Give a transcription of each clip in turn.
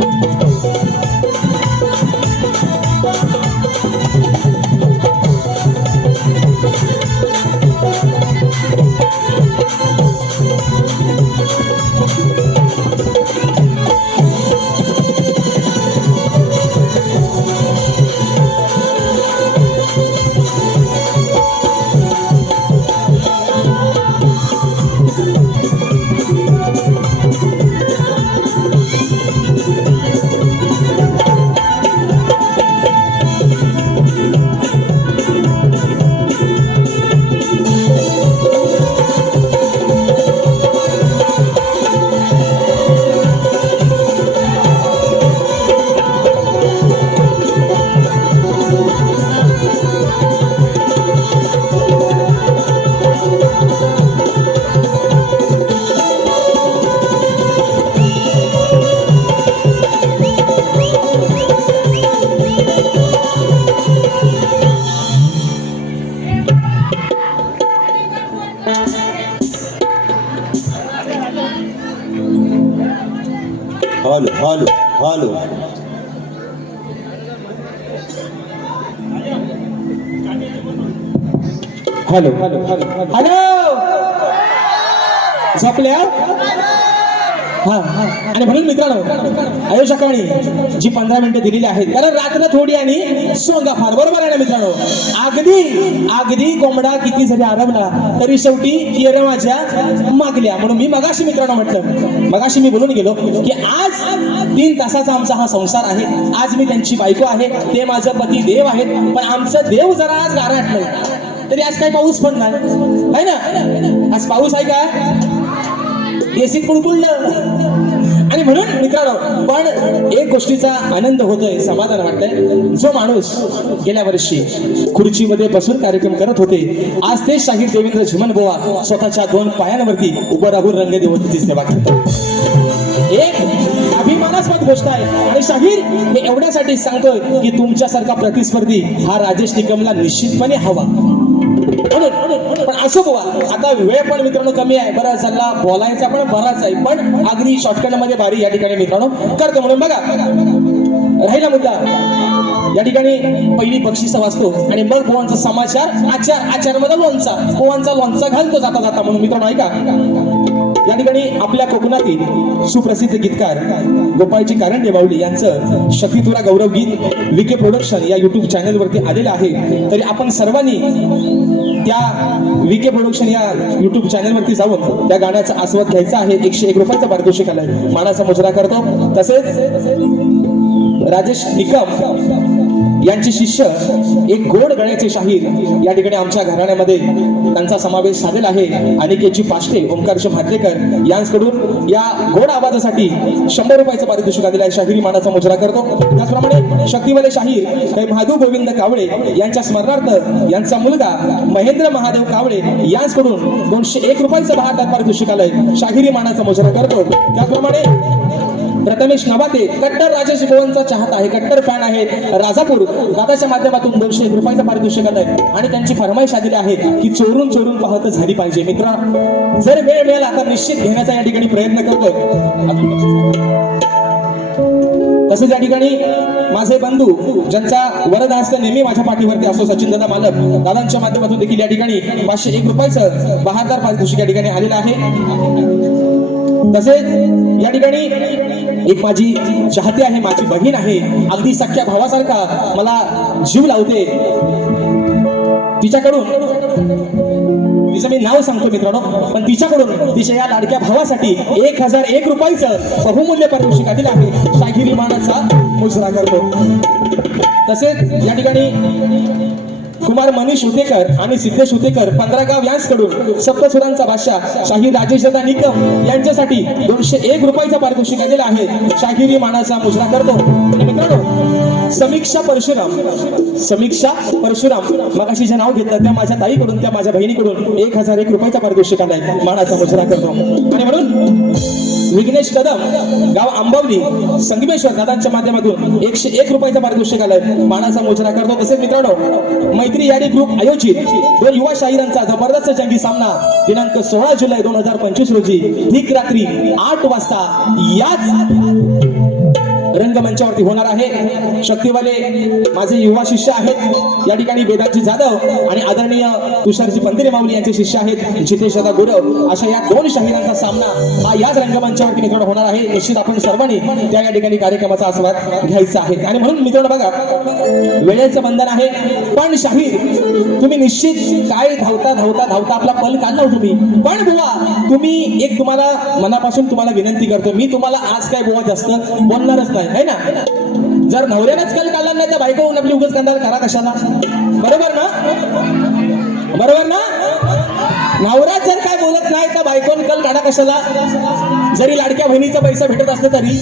どうぞ。hello hello hello hello hello hello झोपल्या हा. आणि म्हणून मित्रांनो आयुष्याकाळी जी पंधरा मिनिटं दिलेली आहेत कारण रात्र थोडी आणि सोंगा फार. बरोबर आहे ना मित्रांनो? अगदी अगदी कोंबडा किती जरी आरमला तरी शेवटी येर माझ्या मागल्या. म्हणून मी मगाशी मित्रांनो म्हटलं मगाशी मी बोलून गेलो की आज तीन तासाचा आमचा हा संसार आहे. आज मी त्यांची बायको आहे ते माझं पती देव आहेत पण आमचं देव जरा आज गाराटलं तरी आज काही पाऊस पण नाही आहे ना? आज पाऊस आहे का? एसीत कुळकुळलं आणि म्हणून मित्रांनो पण एक गोष्टीचा आनंद होतोय समाधान वाटतंय. जो माणूस गेल्या वर्षी खुर्चीमध्ये बसून कार्यक्रम करत होते आज ते शाहीर देवेंद्र झुमन बोवा स्वतःच्या दोन पायांवरती उभं राहून रंगदेवतेची सेवा करतात. एक अभिमानास्पद गोष्ट आहे. आणि शाहीर मी एवढ्यासाठी सांगतोय की तुमच्यासारखा प्रतिस्पर्धी हा राजेश निकमला निश्चितपणे हवा. म्हणून पण असो बघा आता वेळ पण मित्रांनो कमी आहे. बरं सल्ला बोलायचा पण बराच आहे. पण अगदी शॉर्टकटमध्ये भारी या ठिकाणी मित्रांनो करतो म्हणून बघा. राहिला मुद्दा. या ठिकाणी पहिली बक्षिस वाचतो. आणि मग गोवांचा समाचार आचार आचारमध्ये लोणचा. गोवांचा लोणचा घालतो जाता जाता म्हणून मित्रांनो ऐका. या ठिकाणी आपल्या कोकणातील सुप्रसिद्ध गीतकार गोपाळजी कारंडे बावली यांचं शक्तितुरा गौरव गीत विके प्रोडक्शन या युट्यूब चॅनलवरती आलेलं आहे. तरी आपण सर्वांनी त्या विके प्रोडक्शन या युट्यूब चॅनलवरती जाऊन त्या गाण्याचा आस्वाद घ्यायचा आहे. एकशे एक रुपयाचा पारितोषिक आलाय. मानाचा मुजरा करतो. तसेच राजेश निकम यांचे शिष्य एक गोड गळ्याचे शाहीर या ठिकाणी आमच्या घराण्यामध्ये त्यांचा समावेश झालेला आहे. अनिकेतजी पाष्टे ओंकारश भाटलेकर यांकडून या गोड आवाजासाठी शंभर रुपयाचं पारितोषिक आलेलं आहे. शाहिरी मानाचा मुजरा करतो. त्याचप्रमाणे शक्तिवाले शाहीर हे महादू गोविंद कावळे यांच्या स्मरणार्थ यांचा मुलगा महेंद्र महादेव कावळे यांकडून दोनशे एक रुपयाचं भारतात पारितोषिक आलंय. शाहिरी मानाचा मुजरा करतो. त्याचप्रमाणे प्रथमेश नवाते कट्टर राजेश गोवनचा चाहता आहे. कट्टर फॅन आहे राजापूर दादाच्या माध्यमातून दोनशे रुपयाचा रुपयाचं पारितोषिक आहे आणि त्यांची फरमाईश आलेली आहे की चोरून चोरून पाहत झाली पाहिजे. मित्र जर वेळ मिळाला तर निश्चित घेण्याचा या ठिकाणी प्रयत्न करतोय. तसेच या ठिकाणी माझे बंधू ज्यांचा वरद हस्त नेहमी माझ्या पाठीवरती असो सचिन दादा मालक दादांच्या माध्यमातून देखील या ठिकाणी पाचशे एक रुपयाचं बहात्तर पारितोषिक या ठिकाणी आलेलं आहे. तसेच या ठिकाणी एक माझी चाहते आहे माझी बहीण आहे. अगदी सख्या भावासारखा मला जीव लावते. तिच्याकडून तिचं मी नाव सांगतो मित्रांनो पण तिच्याकडून तिच्या या लाडक्या भावासाठी एक हजार एक रुपयाचं बहुमूल्य पारितोषिक दिलं आहे शाहिरी मानाचा मुजरा करतो. तसेच या ठिकाणी कुमार मनीष उतेकर आणि सिद्धेश उतेकर पंधरागाव यांचकडून सप्तसुरांचा बादशाह शाहीर राजेश दादा निकम यांच्यासाठी दोनशे एक रुपयाचा पारितोषिक आलेला आहे. शाहिरी मानाचा मुजरा करतो. आणि मित्रांनो समीक्षा परशुराम समीक्षा परशुराम मगाशी जे नाव घेतलं त्या माझ्या ताईकडून त्या माझ्या बहिणीकडून एक हजार एक रुपयाचा पारितोषिक आलाय मानाचा मुजरा करतो. आणि म्हणून विघ्नेश कदम गाव आंबवली संगमेश्वर दादांच्या माध्यमातून एकशे एक रुपयाचा पारितोषिक आलाय मानाचा मोजरा करतो. तसेच मित्रांनो मैत्री यारी ग्रुप आयोजित दोन युवा शाहिरांचा जबरदस्त जंगी सामना दिनांक सोळा जुलै दोन हजार पंचवीस रोजी ठीक रात्री आठ वाजता याच रंगमंचावरती होणार आहे. शक्तिवाले माझे युवा शिष्य आहेत. या ठिकाणी वेदांची जाधव आणि आदरणीय तुषारजी पंदिरे माऊली यांचे शिष्य आहेत. जितेश दादा गुरव अशा या दोन शाहिरांचा सामना हा याच रंगमंचावरती मित्रांनो होणार आहे. निश्चित आपण सर्वांनी त्या या ठिकाणी कार्यक्रमाचा आस्वाद घ्यायचा आहे. आणि म्हणून मित्रांनो बघा वेळेचं बंधन आहे. पण शाहीर तुम्ही निश्चित काय धावता धावता धावता आपला पल काढला हो तुम्ही. पण बुवा तुम्ही एक तुम्हाला मनापासून तुम्हाला विनंती करतो. मी तुम्हाला आज काय बुवा जास्त बोलणारच नाही. है ना? जर नवऱ्यानेच कल काढला नाही तर बायको होऊन आपली उगच कांदा करा कशाला? बरोबर ना? बरोबर ना? नवरा जर काय बोलत नाही तर बायकोन कल काढा कशाला? जरी लाडक्या बहिणीचा पैसा भेटत असलं तरी.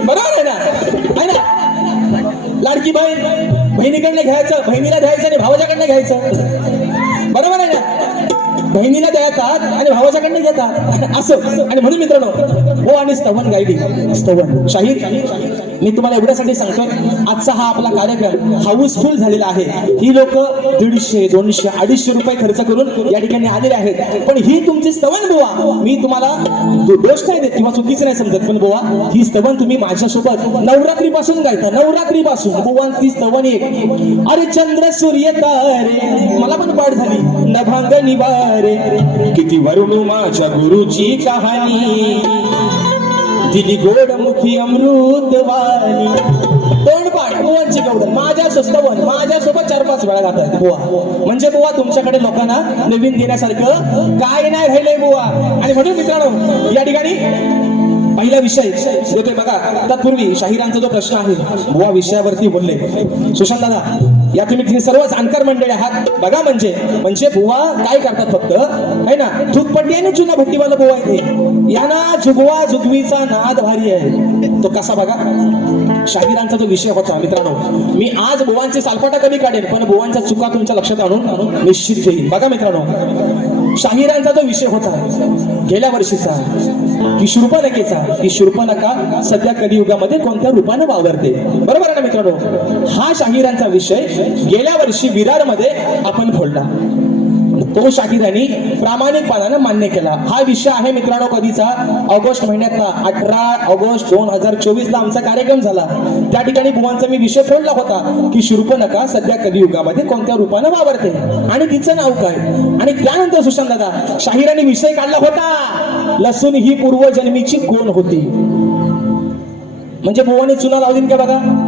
बरोबर आहे ना? आहे ना? लाडकी बहीण बहिणीकडनं घ्यायचं बहिणीला द्यायचं आणि भावाच्याकडनं घ्यायचं. बरोबर आहे ना? बहिणीला देतात आणि भावाच्याकडनं घेतात. असं. आणि म्हणून मित्रांनो हो आणि स्तवन गायली. स्तवन. शाहीर. मी तुम्हाला एवढ्यासाठी सांगतो आजचा हा आपला कार्यक्रम हाऊसफुल झालेला आहे. ही लोक दीडशे दोनशे अडीचशे रुपये खर्च करून या ठिकाणी आलेले आहेत. पण ही तुमची स्तवन बुवा मी तुम्हाला दोष नाही देत किंवा चुकीचं नाही समजत पण बुवा ही स्तवन तुम्ही माझ्यासोबत नवरात्रीपासून गायता नवरात्रीपासून. बुवांची स्तवन एक. अरे चंद्र सूर्य तारे मला पण पाठ झाली. नभांग निवारे किती वरुण माझ्या गुरुची कहाणी. दिली गोडमुखी अमृतवाणी तोंड पाठ तोंडपाठ बुवांची माझ्या सस्तवन माझ्यासोबत चार पाच वेळा गातात बुवा. म्हणजे बुवा तुमच्याकडे लोकांना नवीन देण्यासारखं काय नाही राहिलंय बुवा. आणि म्हणून मित्रांनो या ठिकाणी पहिला विषय देतोय बघा. तत्पूर्वी शाहिरांचा जो प्रश्न आहे बुवा विषयावरती बोलले. सुशांत दादा या तुम्ही तुम्ही सर्व जाणकार मंडळी आहात. बघा म्हणजे म्हणजे बुवा काय करतात फक्त? आहे ना? थुकपट्टी आहे ना जुना भट्टीवाला बुवा आहे ते यांना जुगवा जुगवीचा नाद भारी आहे. तो कसा बघा? शाहिरांचा जो विषय होता मित्रांनो. मी आज बुवांचे सालपाटा कमी काढेन पण बुवांच्या चुका तुमच्या लक्षात आणून निश्चित घेईन. बघा मित्रांनो. शाहिरांचा जो विषय होता गेल्या वर्षीचा की शूर्पणखेचा की शूर्पणखा सध्या कलियुगामध्ये कोणत्या रूपाने वावरते. बरोबर आहे ना मित्रांनो? हा शाहिरांचा विषय गेल्या वर्षी विरारमध्ये आपण फोडला. तो शाहिरांनी प्रामाणिकपणानं मान्य केला. हा विषय आहे मित्रांनो कधीचा. ऑगस्ट महिन्यातला अठरा ऑगस्ट दोन हजार चोवीस ला आमचा कार्यक्रम झाला. त्या ठिकाणी बुवांचा मी विषय सोडला होता की शूर्पणखा सध्या कलियुगामध्ये कोणत्या रूपानं वावरते? आणि तिचं नाव काय? आणि त्यानंतर सुशांत दादा शाहिरांनी विषय काढला होता. लसूण ही पूर्वजन्मीची कोण होती? म्हणजे बुवाने चुना लावली का बघा?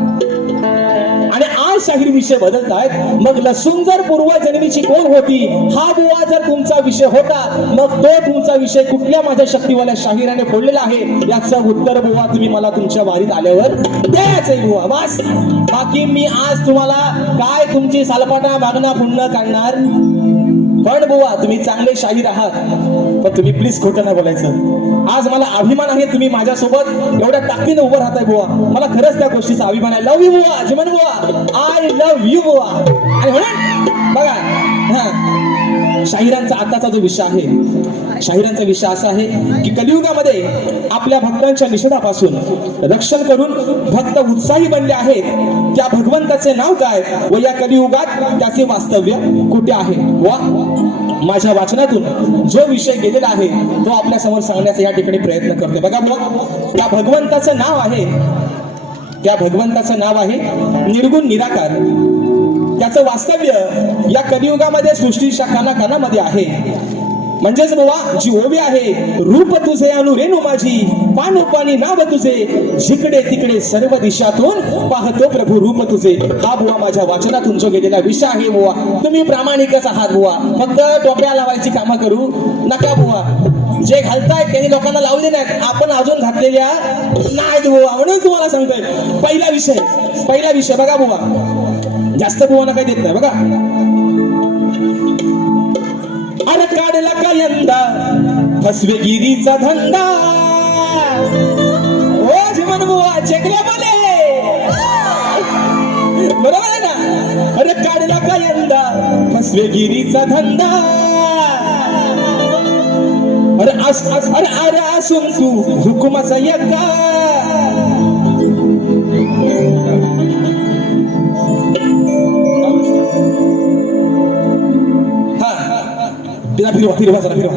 आणि विषय बदलत विषय बदलतायत मग लसूण जर पूर्वजन्मीची कोण होती हा बुवा जर तुमचा विषय होता मग तो तुमचा विषय कुठल्या माझ्या शक्तीवाल्या शाहिराने फोडलेला आहे? याचं उत्तर बुवा तुम्ही मला तुमच्या वारीत आल्यावर द्यायचंय बुवा. बस. बाकी मी आज तुम्हाला काय तुमची सालपाटा मागणं पुन्हा काढणार? पण बुवा तुम्ही चांगले शाहीर आहात. पण तुम्ही प्लीज खोटं नाही बोलायचं. आज मला अभिमान आहे तुम्ही माझ्यासोबत एवढ्या ताकदीने उभं राहताय बुवा. मला खरंच त्या गोष्टीचा अभिमान आहे. लव यू बुवा जीवन बुवा. आय लव्ह यू बुवा. आणि म्हणून बघा हा. शाहिरांचा आताचा जो विषय आहे शाहिरांचा विषय असा आहे की कलियुगामध्ये आपल्या भक्तांच्या निषेधापासून रक्षण करून भक्त उत्साही बनले आहेत. त्या भगवंताचे नाव काय व या कलियुगात त्याचे वास्तव्य कुठे आहे? वा माझ्या वाचनातून जो विषय गेलेला आहे तो आपल्यासमोर सांगण्याचा या ठिकाणी प्रयत्न करतो बघा मग त्या भगवंताचं नाव आहे त्या भगवंताचं नाव आहे निर्गुण निराकार. त्याचं वास्तव्य या कलियुगामध्ये सृष्टीच्या कानाकानामध्ये आहे. म्हणजेच बुवा जी ओवी आहे रूप तुझे अनु रेणू माझी पान पाणी नाव तुझे जिकडे तिकडे सर्व दिशातून पाहतो प्रभू रूप तुझे. हा बुवा माझ्या वाचनातून जो गेलेला विषय आहे बुवा तुम्ही प्रामाणिकच आहात बुवा. फक्त टोप्या लावायची कामं करू नका बुवा. जे घालतायत त्यांनी लोकांना लावले नाहीत. आपण अजून घातलेल्या नाहीत बुवा. म्हणून तुम्हाला सांगतोय पहिला विषय पहिला विषय बघा बुवा. जास्त बुवाना काही देत नाही बघा. अरे काढला का यंदा फसवेगिरीचा धंदा ओ जीवन बुवा चेकल्या बोले बरोबर आहे ना अरे काढला का यंदा फसवेगिरीचा धंदा अरे अस- अरे अरे असून तू हुकुमाचा यका तिला फिरवा फिरवा चला फिरवा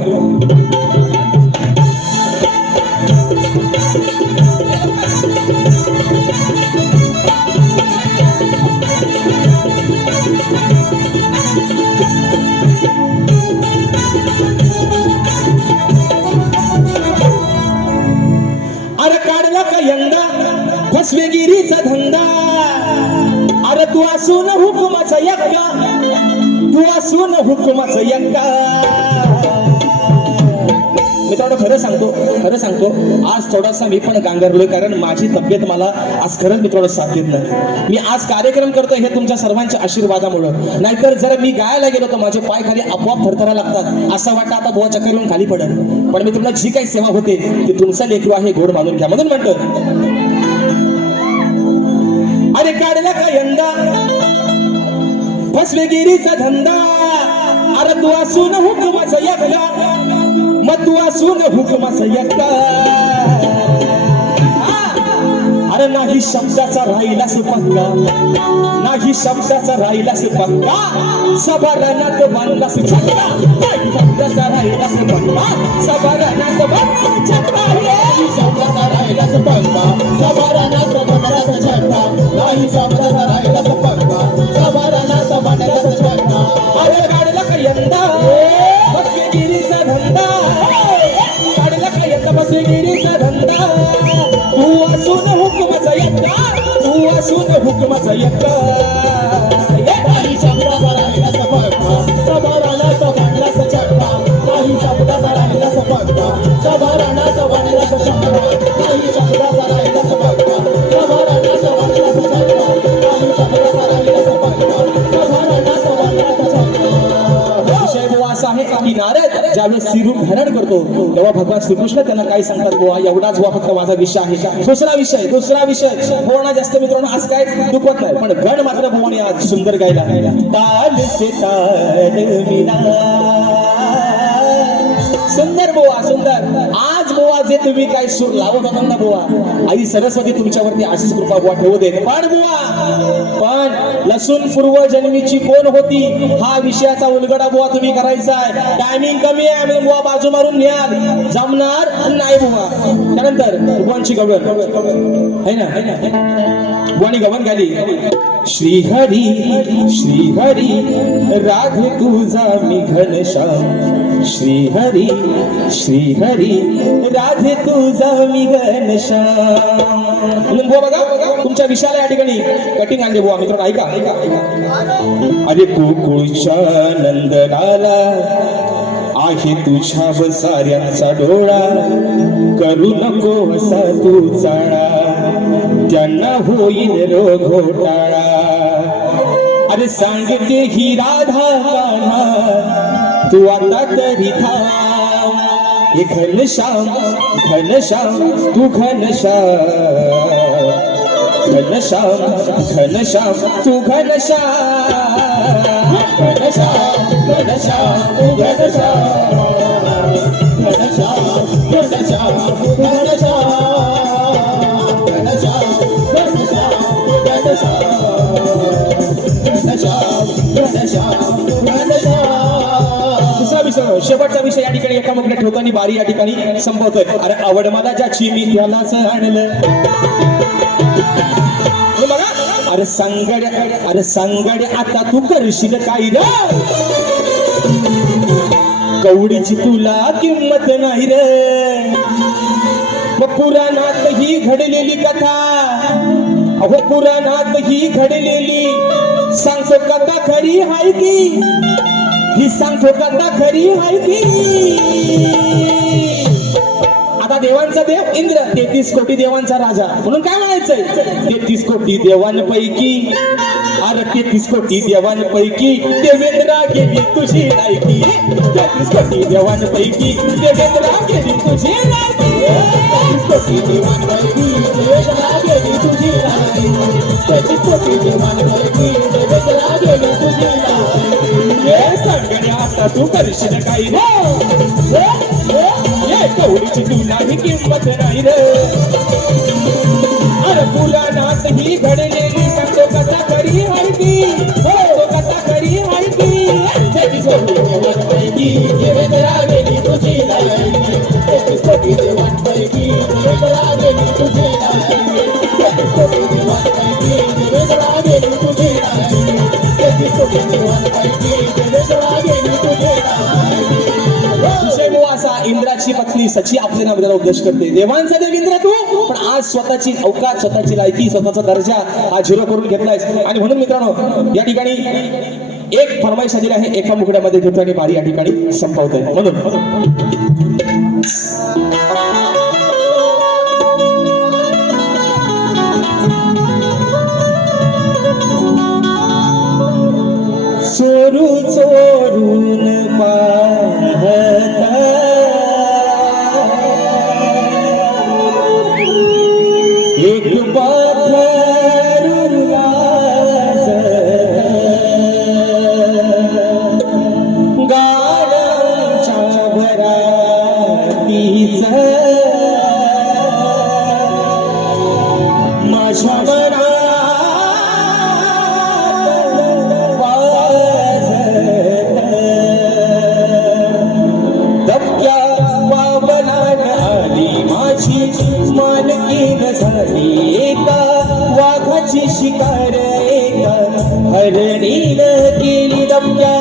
फसवेगिरीचा धंदा. अरे तू असून हुकुमाचा यक्का. तू असून यंदा मी मित्रांनो खरं सांगतो खरं सांगतो आज थोडासा मी पण गांगरलोय कारण माझी तब्येत मला आज खरंच मित्रांनो साथ देत नाही. मी आज कार्यक्रम करतोय हे तुमच्या सर्वांच्या आशीर्वादामुळं. नाहीतर जर मी गायला गेलो तर माझे पाय खाली आपोआप थरथरा लागतात. असं वाटतं आता बुवा चक्कर येऊन खाली पडत पण मी तुम्हाला जी काही सेवा होते ती तुमचा लेकरू आहे गोड मानून घ्या. म्हणून म्हणतो. अरे काढला का यंदा? फसवेगिरीचा धंदा. अरे तू असून हुकमाचा यक्का मग तू असून हुकमाचा यक्का अरे नाही शब्दाचा राहिलास पक्का नाही शब्दाचा राहिलास पक्का सभारानात बांधलास छक्का नाही शब्दाचा राहिलास पक्का सभारानात बांधलास छक्का नाही शब्दाचा राहिलास पक्का समारानात बांधलास झटका नाही शब्दाचा राहिलाच ज्यावेळेस सिरूप धारण करतो तेव्हा भगवान श्रीकृष्ण त्यांना काय सांगतात बुवा एवढाच बुवा फक्त माझा विषय आहे. दुसरा विषय दुसरा विषय. बुवाना जास्त मित्रांनो आज काय दुखत नाही पण गण मात्र बुवाने आज सुंदर गायला. ताल से ताल सुंदर बोवा सुंदर. आज बुवा जे तुम्ही काय सूर लावत होता ना बुवा. आई सरस्वती तुमच्यावरती आशीष कृपा बुवा ठेवू दे. पण बुवा पण लसूण पूर्व जन्मीची कोण होती? हा विषयाचा उलगडा बुवा तुम्ही करायचा आहे टायमिंग कमी आहे म्हणजे बुवा बाजू मारून न्याल जमणार नाही बुवा. त्यानंतर भगवानची गवळ है ना? है ना घाली. गवण गाली श्रीहरी श्रीहरी राधे तुझा मी घनश्याम श्रीहरी श्रीहरी राधे तुझा मी घनश्याम. म्हणून बुवा बघा तुमच्या विशाला या ठिकाणी कटिंग आणले बुवा मित्रांनो ऐका. ऐका ऐका अरे कुकुळच्या नंदनाला आहे तुझ्या साऱ्यांचा डोळा. करू नको असा तू चाळा त्यांना होईल रोग घोटाळा. अरे सांगते ही राधा काना तू आता तरी थांब हे घनश्याम घनश्याम तू घनश्याम घनश्याम घनश्याम तू घनश्याम घनश्याम घनश्याम तू घनश्याम घनश्याम घनश्याम तू घनश्याम घनश्याम घनश्याम तू घनश्याम घनश्याम घनश्याम शेवटचा विषय या ठिकाणी एका मुकडे ठेवताना बारी या ठिकाणी संपवतोय. अरे आवड मला ज्याची मी त्यालाच आणलं हो बघा. अरे सांगड अरे सांगड आता तू करशील काय र? कवडीची तुला किंमत नाही रे. मग पुराणात ही घडलेली कथा. अहो पुराणात ही घडलेली. सांगतो कथा खरी हाय की? ही सांगतो कथा खरी हाय आता देवांचा देव इंद्र तेहतीस कोटी देवांचा राजा. म्हणून काय म्हणायचंय? तेहतीस कोटी देवांपैकी अरे तेहतीस कोटी देवांपैकी देवेंद्रा गेली तुझी लायकी. तेहतीस कोटी देवांपैकी देवेंद्रा गेली तुझी लायकी. तेहतीस कोटी देवांपैकी देवेंद्रा तू करशील काही रे हे कवडीची तुलाही किंमत नाही रे. ही सची आपल्याला आपल्याला उपदेश करते. देवांचा देव इंद्र तू. पण आज स्वतःची अवकाश स्वतःची लायकी स्वतःचा दर्जा हा झिरो करून घेतलायस. आणि म्हणून मित्रांनो या ठिकाणी एक फरमाईश आलेली आहे एका मुकड्यामध्ये घेतो आणि बारी या ठिकाणी संपवतोय. म्हणून. शिकार एका हरणीन केली दमक्या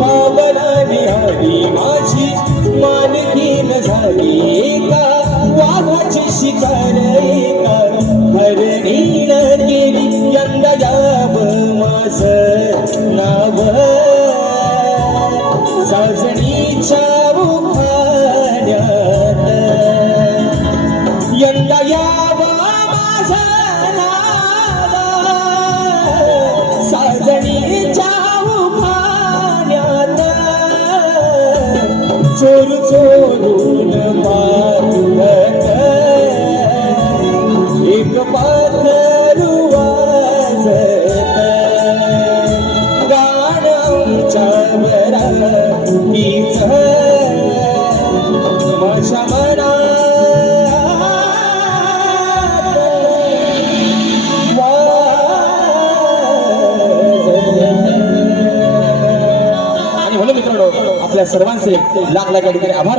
पावलाने आली माझी मानकीन झाली एका वाघाची शिकार एका चोर आपल्या सर्वांचे लाख लाख या ठिकाणी आभार.